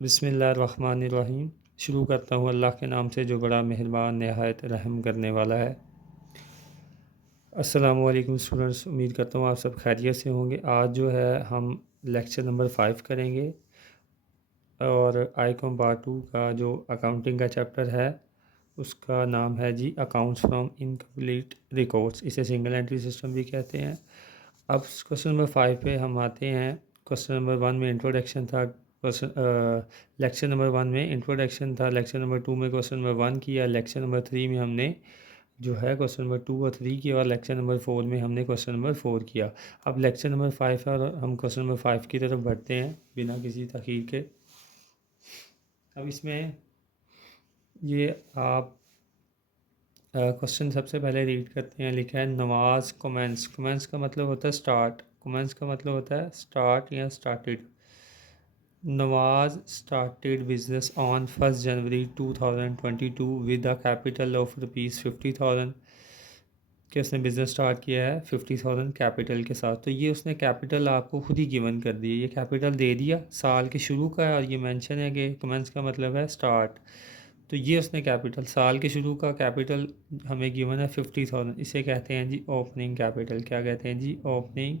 बिस्मिल्लाहिर्रहमानिर्रहीम। शुरू करता हूँ अल्लाह के नाम से जो बड़ा मेहरबान नहायत रहम करने वाला है। अस्सलामु अलैकुम स्टूडेंट्स, उम्मीद करता हूँ आप सब खैरियत से होंगे। आज जो है हम लेक्चर नंबर 5 करेंगे और आईकॉम पार्ट 2 का जो अकाउंटिंग का चैप्टर है उसका नाम है जी अकाउंट्स फ्रॉम इनकम्प्लीट रिकॉर्ड्स। इसे सिंगल एंट्री सिस्टम भी कहते हैं। अब क्वेश्चन नंबर 5 पे हम आते हैं। क्वेश्चन नंबर 1 में इंट्रोडक्शन था। लेक्चर नंबर 1 में इंट्रोडक्शन था। लेक्चर नंबर 2 में क्वेश्चन नंबर 1 किया। लेक्चर नंबर 3 में हमने जो है क्वेश्चन नंबर 2 और 3 किया और लेक्चर नंबर 4 में हमने क्वेश्चन नंबर 4 किया। अब लेक्चर नंबर 5 है और हम क्वेश्चन नंबर 5 की तरफ बढ़ते हैं बिना किसी तखीर के। अब इसमें ये आप क्वेश्चन सबसे पहले रीड करते हैं। लिखा है नवाज कमेंस। कमेंस का मतलब होता है स्टार्ट। कमेंस का मतलब होता है स्टार्ट या started. Nawaz started business on 1 January 2022 with a capital of ₹50,000 कि उसने बिज़नेस स्टार्ट किया है 50,000 कैपिटल के साथ। तो ये उसने कैपिटल आपको खुद ही गिवन कर दिया, ये कैपिटल दे दिया साल के शुरू का है और ये मेंशन है कि कमेंस का मतलब है स्टार्ट। तो ये उसने कैपिटल साल के शुरू का कैपिटल हमें गिवन है 50,000। इसे कहते हैं जी ओपनिंग कैपिटल। क्या कहते हैं जी? Opening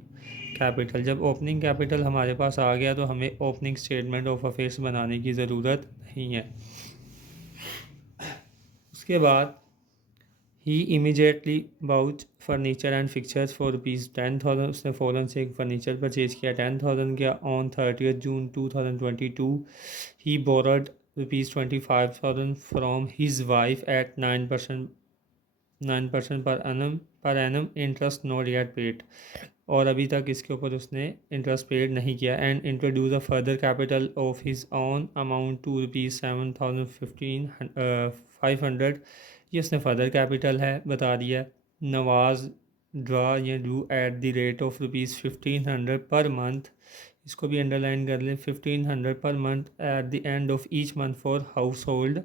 capital. जब ओपनिंग कैपिटल हमारे पास आ गया तो हमें ओपनिंग स्टेटमेंट ऑफ अफेयर्स बनाने की ज़रूरत नहीं है। उसके बाद ही immediately bought furniture and fixtures for ₹10,000। उसने फ़ौरन से एक फ़र्नीचर परचेज़ किया 10,000 का। On 30 June 2022 he board ₹25,000 from his wife eight 9% per annum interest not yet paid. और अभी तक इसके ऊपर उसने इंटरेस्ट पेड नहीं किया। And introduce a further capital of his own amount to ₹7,500। ये उसने फर्दर कैपिटल है बता दिया। नवाज ड्रा या do at the rate of ₹1,500 per month. इसको भी अंडरलाइन कर लें। 1,500 per month at the end of each month for house hold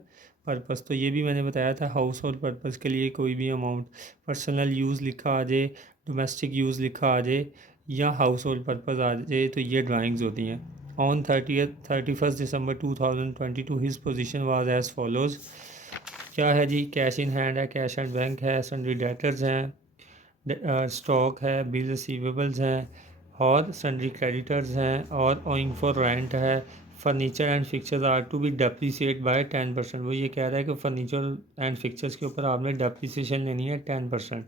purpose. तो ये भी मैंने बताया था हाउस होल्ड पर्पज़ के लिए कोई भी अमाउंट पर्सनल यूज़ लिखा आ जाए, डोमेस्टिक यूज़ लिखा आ जाए या हाउस होल्ड पर्पज़ आ जाए तो ये ड्राइंग्स होती हैं। On 31 December 2022 his position was as follows. क्या है जी? कैश इन हैंड है, कैश एंड बैंक है, सन्ड्री डेटर्स हैं, स्टॉक है, बिल रिसीवेबल्स हैं और सन्ड्री क्रेडिटर्स हैं और ओइंग फॉर रेंट है। Furniture and fixtures are to be depreciate by 10%। वो ये कह रहा है कि फर्नीचर एंड फिक्चर्स के ऊपर आपने डेप्रीसिएशन लेनी है 10%।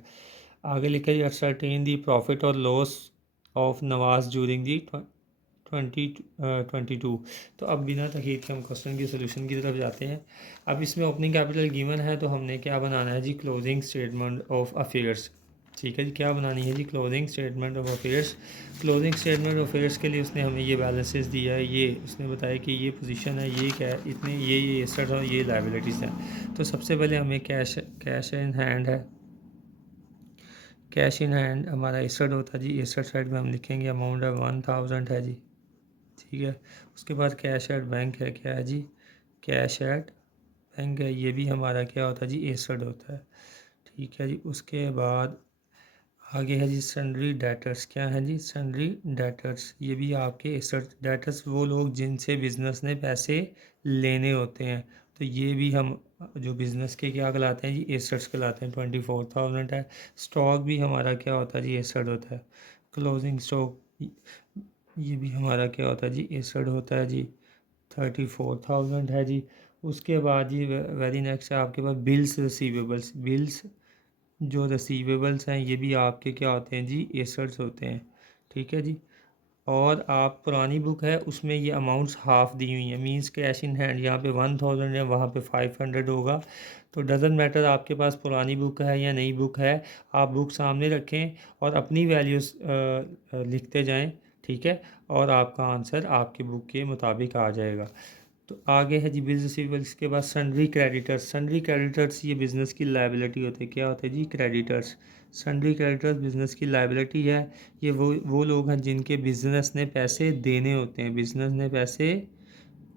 आगे लिखा है असरटेन दी प्रॉफिट और loss of Nawaz during the 2022। तो अब बिना तखीर के हम क्वेश्चन की सोल्यूशन की तरफ जाते हैं। अब इसमें ओपनिंग कैपिटल गिवन है तो हमने क्या बनाना है जी? Closing statement of affairs. ठीक है जी, क्या बनानी है जी? Closing statement of affairs. Closing statement of affairs के लिए उसने हमें ये बैलेंसेस दिया है। ये उसने बताया कि ये पोजीशन है, ये क्या है, इतने ये एसेट्स और ये लायबिलिटीज़ हैं। तो सबसे पहले हमें कैश इन हैंड है। कैश इन हैंड हमारा एसेट होता है जी। एसेट साइड में हम लिखेंगे अमाउंट है 1,000 है जी। ठीक है। उसके बाद कैश एट बैंक है। क्या है जी? कैश एट बैंक है। ये भी हमारा क्या होता है जी? एसेट होता है। ठीक है जी। उसके बाद आगे है जी सन्ड्री डेटर्स। क्या है जी? Sundry debtors. ये भी आपके एसेट। डेटर्स वो लोग जिनसे बिज़नेस ने पैसे लेने होते हैं। तो ये भी हम जो बिज़नेस के क्या कहलाते हैं जी? एसेट्स कहलाते हैं। 24,000 है। स्टॉक भी हमारा क्या होता है जी? एसेट होता है। क्लोजिंग स्टॉक ये भी हमारा क्या होता है जी? एसेट होता है जी। 34,000 है जी। उसके बाद जी वेरी नेक्स्ट है आपके पास बिल्स रिसीवेबल्स। बिल्स जो रिसीवेबल्स हैं ये भी आपके क्या होते हैं जी? एसेट्स होते हैं। ठीक है जी। और आप पुरानी बुक है उसमें ये अमाउंट्स हाफ दी हुई हैं। मींस कैश इन हैंड यहाँ पे 1,000 है, वहाँ पे 500 होगा। तो डजेंट मैटर आपके पास पुरानी बुक है या नई बुक है, आप बुक सामने रखें और अपनी वैल्यूज़ लिखते जाएं। ठीक है। और आपका आंसर आपकी बुक के मुताबिक आ जाएगा। तो आगे है जी बिल रिसीवेबल्स के बाद सन्ड्री क्रेडिटर्स। सन्ड्री क्रेडिटर्स ये बिज़नेस की लायबिलिटी होती है। क्या होता है जी? क्रेडिटर्स। सन्ड्री क्रेडिटर्स बिज़नेस की लायबिलिटी है। ये वो लोग हैं जिनके बिज़नेस ने पैसे देने होते हैं। बिज़नेस ने पैसे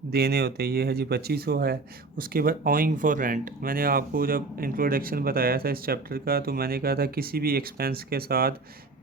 देने होते हैं। ये है जी 2500 है। उसके बाद ओइंग फॉर रेंट। मैंने आपको जब इंट्रोडक्शन बताया था इस चैप्टर का तो मैंने कहा था किसी भी एक्सपेंस के साथ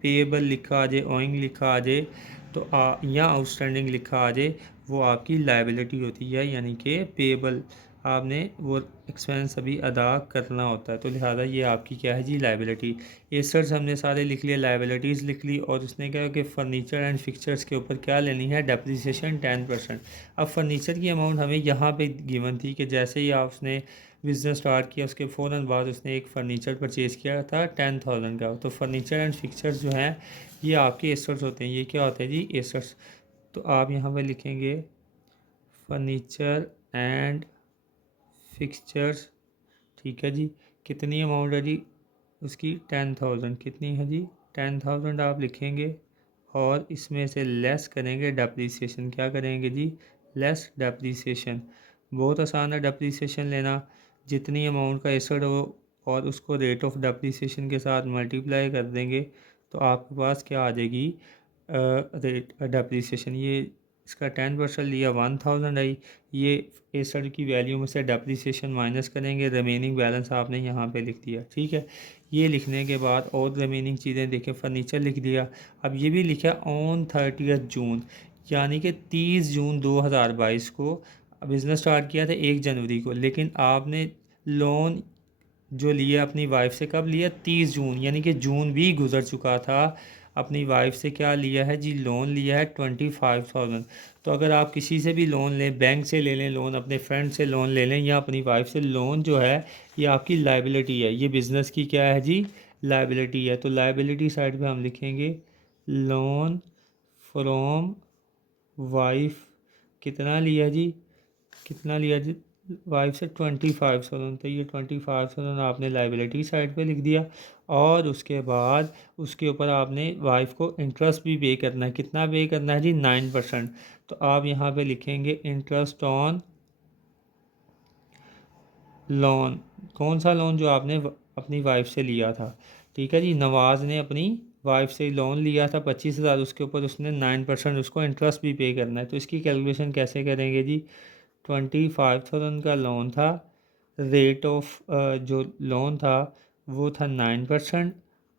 पेएबल लिखा आ जाए, ओइंग लिखा आ जाए तो या आउटस्टैंडिंग लिखा आ जाए वो आपकी लायबिलिटी होती है, यानी कि पेबल, आपने वो एक्सपेंस अभी अदा करना होता है, तो लिहाजा ये आपकी क्या है जी, लायबिलिटी। एसेट्स हमने सारे लिख लिए, लायबिलिटीज़ लिख ली, और उसने कहा कि फ़र्नीचर एंड फिक्सचर्स के ऊपर क्या लेनी है, डेप्रिसिएशन 10%। अब फर्नीचर की अमाउंट हमें यहाँ पे गिवन थी कि जैसे ही आपने बिज़नेस स्टार्ट किया उसके फ़ौरन बाद उसने एक फ़र्नीचर परचेज़ किया था 10,000 का। तो फर्नीचर एंड फिक्सचर्स जो हैं ये आपके एसेट्स होते हैं। ये क्या होते हैं जी, एसेट्स। तो आप यहाँ पे लिखेंगे फर्नीचर एंड फिक्सचर्स, ठीक है जी। कितनी अमाउंट है जी उसकी, 10,000। कितनी है जी, 10,000 आप लिखेंगे, और इसमें से लेस करेंगे डेप्रीसिएशन। क्या करेंगे जी, लेस डेप्रीसिएशन। बहुत आसान है डेप्रीसिएशन लेना। जितनी अमाउंट का एसेट हो और उसको रेट ऑफ डेप्रीसिएशन के साथ मल्टीप्लाई कर देंगे तो आपके पास क्या आ जाएगी, रेट डेप्रीसिएशन। ये इसका 10% लिया, 1,000 आई। ये एसेट की वैल्यू में से डेप्रीसिएशन माइनस करेंगे, रिमेनिंग बैलेंस आपने यहाँ पे लिख दिया, ठीक है। ये लिखने के बाद और रिमेनिंग चीज़ें देखें, फर्नीचर लिख दिया। अब ये भी लिखा ऑन 30 जून, यानी कि 30 जून 2022 को बिज़नेस स्टार्ट किया था 1 जनवरी को, लेकिन आपने लोन जो लिया अपनी वाइफ से कब लिया, 30 जून, यानी कि जून भी गुजर चुका था। अपनी वाइफ से क्या लिया है जी, लोन लिया है 25,000। तो अगर आप किसी से भी लोन लें, बैंक से ले लें लोन, अपने फ्रेंड से लोन ले लें या अपनी वाइफ से, लोन जो है ये आपकी लाइबिलिटी है, ये बिज़नेस की क्या है जी, लाइबिलिटी है। तो लाइबिलिटी साइड पे हम लिखेंगे लोन फ्रॉम वाइफ। कितना लिया जी, कितना लिया जी वाइफ से, 25,000। तो ये 25,000 आपने लाइबिलिटी साइड पे लिख दिया, और उसके बाद उसके ऊपर आपने वाइफ को इंटरेस्ट भी पे करना है। कितना पे करना है जी, 9%। तो आप यहाँ पे लिखेंगे इंटरेस्ट ऑन लोन। कौन सा लोन, जो आपने अपनी वाइफ से लिया था, ठीक है जी। नवाज़ ने अपनी वाइफ से लोन लिया था 25,000, उसके ऊपर उसने 9% उसको इंटरेस्ट भी पे करना है। तो इसकी कैलकुलेशन कैसे करेंगे जी, 25,000 का लोन था, रेट ऑफ जो लोन था वो था 9%,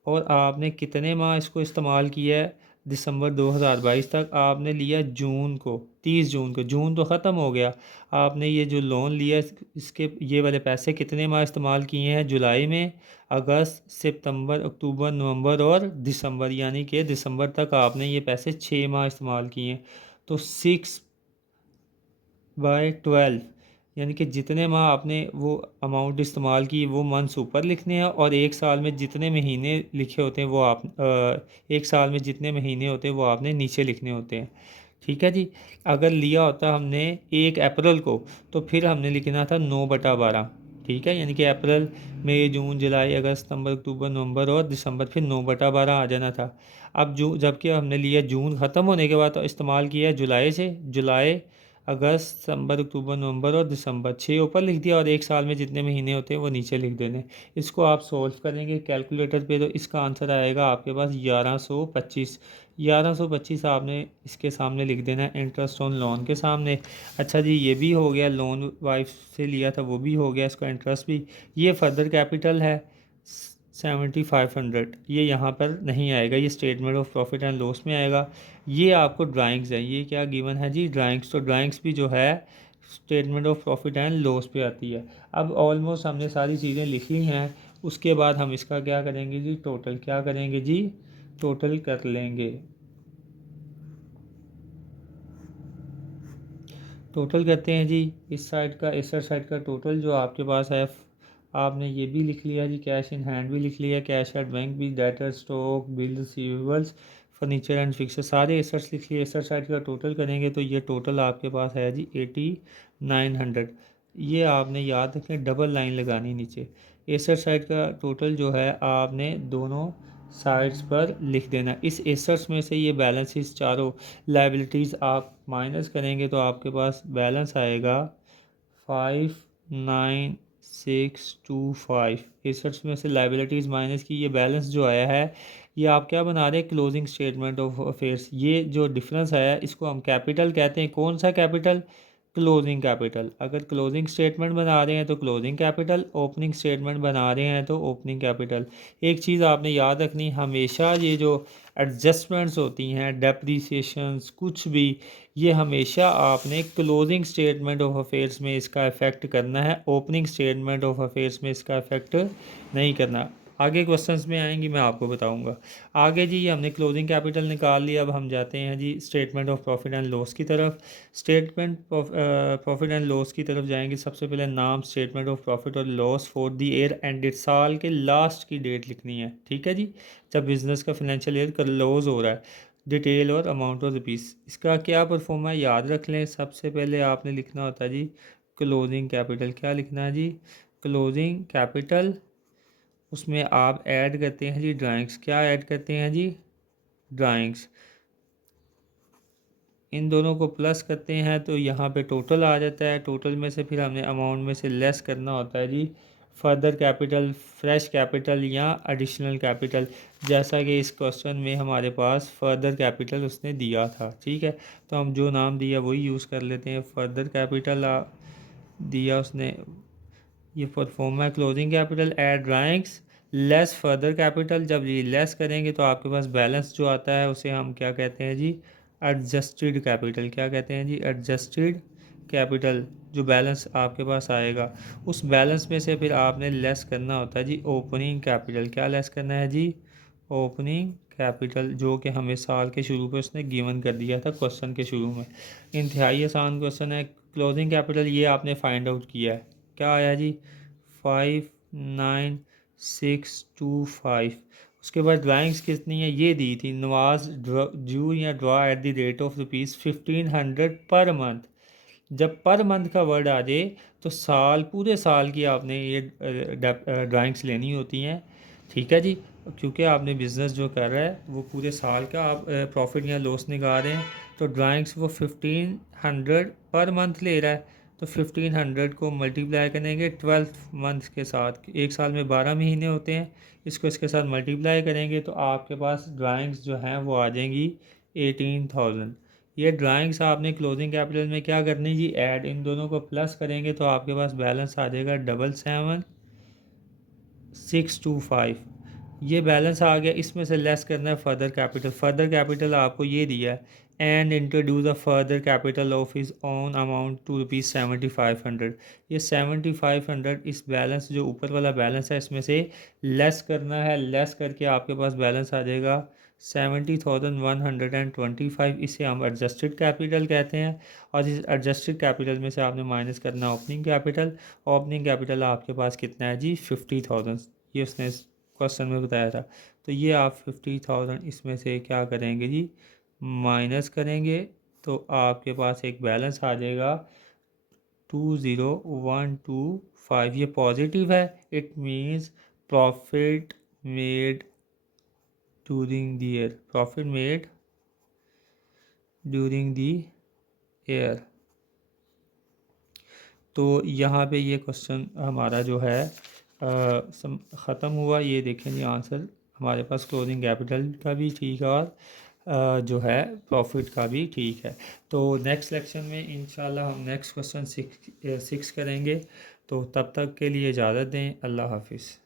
और आपने कितने माह इसको इस्तेमाल किया है, दिसंबर 2022 तक। आपने लिया जून को, 30 जून को, जून तो ख़त्म हो गया। आपने ये जो लोन लिया इसके ये वाले पैसे कितने माह इस्तेमाल किए हैं, जुलाई में, अगस्त, सितंबर, अक्टूबर, नवंबर और दिसंबर, यानी कि दिसंबर तक आपने ये पैसे 6 माह इस्तेमाल किए हैं। तो 6/12, यानी कि जितने माह आपने वो अमाउंट इस्तेमाल की वो मंथ्स ऊपर लिखने हैं, और एक साल में जितने महीने लिखे होते हैं वो आप एक साल में जितने महीने होते हैं वो आपने नीचे लिखने होते हैं, ठीक है जी। अगर लिया होता हमने 1 अप्रैल को, तो फिर हमने लिखना था 9/12, ठीक है। यानी कि अप्रैल, मई, जून, जुलाई, अगस्त, सितंबर, अक्टूबर, नवंबर और दिसंबर, फिर 9/12 आ जाना था। अब जबकि हमने लिया जून ख़त्म होने के बाद, तो इस्तेमाल किया है जुलाई से, जुलाई, अगस्त, सितंबर, अक्टूबर, नवंबर और दिसंबर, 6 ऊपर लिख दिया, और एक साल में जितने महीने होते हैं वो नीचे लिख देने। इसको आप सोल्व करेंगे कैलकुलेटर पे, तो इसका आंसर आएगा आपके पास 1125। 1125 आपने इसके सामने लिख देना है, इंटरेस्ट ऑन लोन के सामने। अच्छा जी, ये भी हो गया, लोन वाइफ से लिया था वो भी हो गया, इसका इंटरेस्ट भी। ये फर्दर कैपिटल है 7,500, ये यहाँ पर नहीं आएगा, ये statement of profit and loss में आएगा। ये आपको ड्राइंग्स है, ये क्या गिवन है जी, ड्राइंग्स। तो ड्राइंग्स भी जो है statement of profit and loss पे आती है। अब ऑलमोस्ट हमने सारी चीज़ें लिख ली हैं। उसके बाद हम इसका क्या करेंगे जी, टोटल क्या करेंगे जी, टोटल कर लेंगे। टोटल करते हैं जी, इस साइड का, इस साइड का टोटल जो आपके पास है। आपने ये भी लिख लिया जी, कैश इन हैंड भी लिख लिया, कैश एट बैंक भी, debtor, stock, bill, receivables, furniture and fixer, सारे एसेट्स लिख लिए। एसेट साइड का टोटल करेंगे तो ये टोटल आपके पास है जी 8,900। ये आपने याद रखें, डबल लाइन लगानी नीचे। एसेट साइड का टोटल जो है आपने दोनों साइड्स पर लिख देना। इस एसेट्स में से ये बैलेंसेस चारों लाइबिलिटीज़ आप माइनस करेंगे तो आपके पास बैलेंस आएगा 5,9,625। एसेट्स में से लाइबिलिटीज़ माइनस की ये बैलेंस जो आया है, ये आप क्या बना रहे हैं, क्लोजिंग स्टेटमेंट ऑफ अफेयर्स। ये जो डिफरेंस आया है इसको हम कैपिटल कहते हैं। कौन सा कैपिटल, क्लोजिंग कैपिटल। अगर क्लोजिंग स्टेटमेंट बना रहे हैं तो क्लोजिंग कैपिटल, ओपनिंग स्टेटमेंट बना रहे हैं तो ओपनिंग कैपिटल। एक चीज़ आपने याद रखनी, हमेशा ये जो एडजस्टमेंट्स होती हैं, डेप्रीसिएशंस, कुछ भी, ये हमेशा आपने क्लोजिंग स्टेटमेंट ऑफ अफेयर्स में इसका इफ़ेक्ट करना है, ओपनिंग स्टेटमेंट ऑफ अफेयर्स में इसका इफ़ेक्ट नहीं करना। आगे क्वेश्चंस में आएंगी, मैं आपको बताऊंगा। आगे जी, ये हमने क्लोजिंग कैपिटल निकाल लिया। अब हम जाते हैं जी statement of profit and loss की तरफ। स्टेटमेंट प्रॉफिट एंड लॉस की तरफ जाएंगे। सबसे पहले नाम स्टेटमेंट ऑफ प्रॉफिट और loss for the year ended, साल के लास्ट की डेट लिखनी है, ठीक है जी, जब बिजनेस का फाइनेंशियल ईयर क्लोज हो रहा है। डिटेल और अमाउंट ऑफ रुपीस, इसका क्या परफॉर्मा है याद रख लें। सबसे पहले आपने लिखना होता है जी क्लोजिंग कैपिटल। क्या लिखना है जी? Closing capital. उसमें आप ऐड करते हैं जी ड्राइंग्स। क्या ऐड करते हैं जी? ड्राइंग्स। इन दोनों को प्लस करते हैं तो यहाँ पे टोटल आ जाता है। टोटल में से फिर हमने अमाउंट में से लेस करना होता है जी फर्दर कैपिटल, फ्रेश कैपिटल या एडिशनल कैपिटल। जैसा कि इस क्वेश्चन में हमारे पास फर्दर कैपिटल उसने दिया था, ठीक है, तो हम जो नाम दिया वही यूज़ कर लेते हैं। फर्दर कैपिटल दिया उसने, ये परफॉर्म है closing capital add drawings less further capital. जब ये लेस करेंगे तो आपके पास बैलेंस जो आता है उसे हम क्या कहते हैं जी? Adjusted capital. क्या कहते हैं जी? Adjusted capital. जो बैलेंस आपके पास आएगा उस बैलेंस में से फिर आपने लेस करना होता है जी ओपनिंग कैपिटल। क्या लेस करना है जी? ओपनिंग कैपिटल, जो कि हमें साल के शुरू पे उसने गिवन कर दिया था क्वेश्चन के शुरू में। इंतहाई आसान क्वेश्चन है। क्लोजिंग कैपिटल ये आपने फाइंड आउट किया है, क्या आया जी? 59625। उसके बाद ड्राइंग्स कितनी है ये दी थी, नवाज ड्यू या draw at the rate of ₹1500 per month. जब पर मंथ का वर्ड आ जाए तो साल, पूरे साल की आपने ये ड्राइंग्स लेनी होती हैं, ठीक है जी, क्योंकि आपने बिज़नेस जो कर रहा है वो पूरे साल का आप प्रॉफिट या लॉस निकाल रहे हैं। तो ड्राइंग्स वो 1500 पर मंथ ले रहा है, तो 1500 को मल्टीप्लाई करेंगे 12 मंथ के साथ। एक साल में 12 महीने होते हैं, इसको इसके साथ मल्टीप्लाई करेंगे तो आपके पास ड्राइंग्स जो हैं वो आ जाएंगी 18,000। ये ड्राइंग्स आपने क्लोजिंग कैपिटल में क्या करनी जी? ऐड। इन दोनों को प्लस करेंगे तो आपके पास बैलेंस आ जाएगा 77,625। ये बैलेंस आ गया। इसमें से लेस करना है फर्दर कैपिटल। फर्दर कैपिटल आपको ये दिया है, and introduce a further capital of his own amount to ₹7500। ये 7500 इस बैलेंस, जो ऊपर वाला बैलेंस है, इसमें से लेस करना है। लेस करके आपके पास बैलेंस आ जाएगा 70,125। इसे हम एडजस्टेड कैपिटल कहते हैं। और इस एडजस्टेड कैपिटल में से आपने माइनस करना ओपनिंग कैपिटल। ओपनिंग कैपिटल आपके पास कितना है जी? 50,000। ये उसने क्वेश्चन में बताया था। तो ये आप 50,000 इसमें से क्या करेंगे जी? माइनस करेंगे तो आपके पास एक बैलेंस आ जाएगा 20,125। ये पॉजिटिव है, it means profit made during the year. Profit made during the year. तो यहाँ पे ये क्वेश्चन हमारा जो है ख़त्म हुआ। ये देखें जी आंसर हमारे पास क्लोजिंग कैपिटल का भी ठीक है और जो है प्रॉफिट का भी ठीक है। तो नेक्स्ट लेक्चर में इंशाल्लाह हम नेक्स्ट क्वेश्चन 6 करेंगे। तो तब तक के लिए इजाज़त दें। अल्लाह हाफिज़।